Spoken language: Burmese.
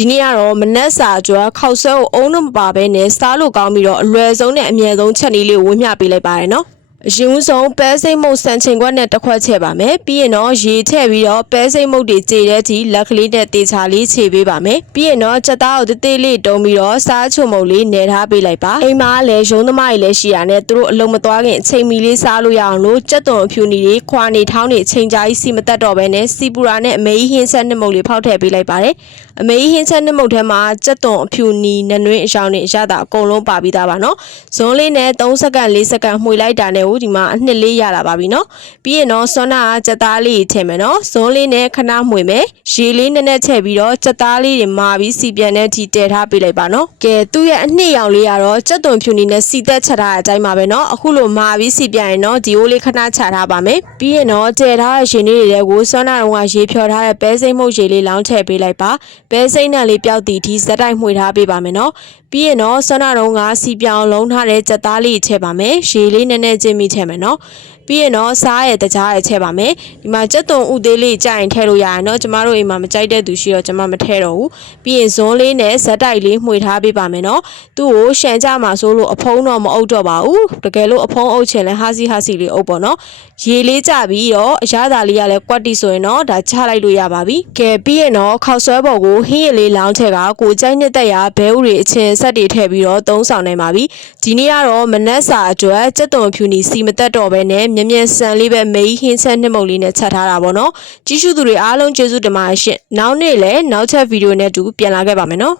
ဒီနေ့ကတော့မနက်စာအတွက်ခောက်ဆွဲကိုအုံးတော့မပါဘဲနဲ့စားလို့ကောင်းပြီးတော့အလွယ်ဆုံးနဲ့အမြဲဆုံးချက်နည်းလေးကိုဝင့်မျှပေးလိုက်ပါတယ်နော်အရင်ဆုံးပဲစိတ်မုတ်စံချိန်ခွက်နဲ့တစ်ခွက်ချဲ့ပါမယ်ပြီးရင်တော့ရေထည့်ပြီးတော့ပဲစိတ်မုတ်တွေကြေတဲ့အထိလက်ကလေးနဲ့တေချာလေးခြေပေးပါမယ်ပြီးရင်တော့ကြက်သားကိုတေးသေးလေးတုံးပြီးတော့စားချုံမုတ်လေးနယ်ထားပေးလိုက်ပါအိမ်မှာလည်းရုံးသမားတွေလည်းရှိရနဲ့သူတို့အလုံးမသွားခင်အချိန်မီလေးစားလို့ရအောင်လို့ကြက်သွန်အဖြူနီတွေခွာနေထောင်းနေအချိန်ကြာကြီးစီမတက်တော့ဘဲနဲ့စီပူရာနဲ့အမေကြီးဟင်းဆက်နှစ်မုတ်လေးဖောက်ထည့်ပေးလိုက်ပါတယ်အမေကြီးဟင်းချက်နှစ်မုတ်ထဲမှာကြက်သွန်အဖြူနီနနွင်းအရောင်နဲ့အရသာအကုန်လုံးပါပြီးသားပါနော်ဇွန်းလေးနဲ့3စက္ကန့်4စက္ကန့်မှွေလိုက်တာနဲ့ဦးဒီမှာအနှစ်လေးရလာပါပြီနော်ပြီးရင်တော့ဆွမ်းနာကြက်သားလေးထည့်မယ်နော်ဇွန်းလေးနဲ့ခဏမှွေမယ်ရေလေးနဲ့ထည့်ပြီးတော့ကြက်သားလေးတွေမာပြီးစီပြန်တဲ့အထိတည်ထားပေးလိုက်ပါနော်ကဲသူ့ရဲ့အနှစ်ရောင်လေးကတော့ကြက်သွန်ဖြူနီနဲ့စီသက်ချက်ထားတဲ့အတိုင်းပါပဲနော်အခုလိုမာပြီးစီပြန်ရင်တော့ဒီအိုးလေးခဏချထားပါမယ်ပြီးရင်တော့တည်ထားတဲ့ရှင်လေးတွေကိုဆွမ်းနာတော့ရေဖြော်ထားတဲ့ပဲစိမ့်မုတ်ရေလေးလောင်းထည့်ပေးလိုက်ပါပဲစိမ့်နဲ့လေးပျောက်တည်ဒီဇက်တိုက်မှွေထားပေးပါမယ်နော်ပြီးရင်တော့ဆွမ်းနာတော့စီပြောင်လုံးထားတဲ့ကြက်သားလေးထည့်ပါမယ်ရေလေးနည်းနည်းချင်းမိထည့်မယ်နော်ပြီးရင်တော့စားရတဲ့ကြားရထည့်ပါမယ်ဒီမှာကြက်သွန်ဥသေးလေးကြိုင်ထည့်လို့ရရင်တော့ကျမတို့အိမ်မှာမကြိုက်တဲ့သူရှိတော့ကျမမထည့်တော့ဘူးပြီးရင်ဇွန်းလေးနဲ့ဇက်တိုက်လေးမှွေထားပေးပါမယ်နော်သူ့ကိုရှန်ကြမှာဆိုလို့အဖုံးတော့မအုပ်တော့ပါဘူးတကယ်လို့အဖုံးအုပ်ချင်လဲဟာစီလေးအုပ်ပေါ့နော်ရေလေးကြပြီးတော့အရသာလေးကလည်းကွက်တီဆိုရင်တော့ဒါချလိုက်လို့ရပါပြီကဲပြီးရင်တော့ခောက်ဆွဲပေါ်ကိုဟင်းရလေးလောင်းထည့်ကကိုကြိုက်တဲ့ရဘဲဥတွေအချင်းဆက်တွေထည့်ပြီးတော့သုံးဆောင်နိုင်ပါပြီဒီနေ့ကတော့မနက်စာအတွက်ကြက်သွန်ဖြူနီစီမတက်တော့ဘဲနဲ့မြင်ဆန်လေးပဲမေးဟင်းချက်နှစ်မုတ်လေးနဲ့ချက်ထားတာပေါ့နော်ကြည့်ရှုသူတွေအားလုံးကျေးဇူးတင်ပါတယ်ရှင်နောက်နေ့လည်းနောက်ထပ်ဗီဒီယိုနဲ့တူပြန်လာခဲ့ပါမယ်နော်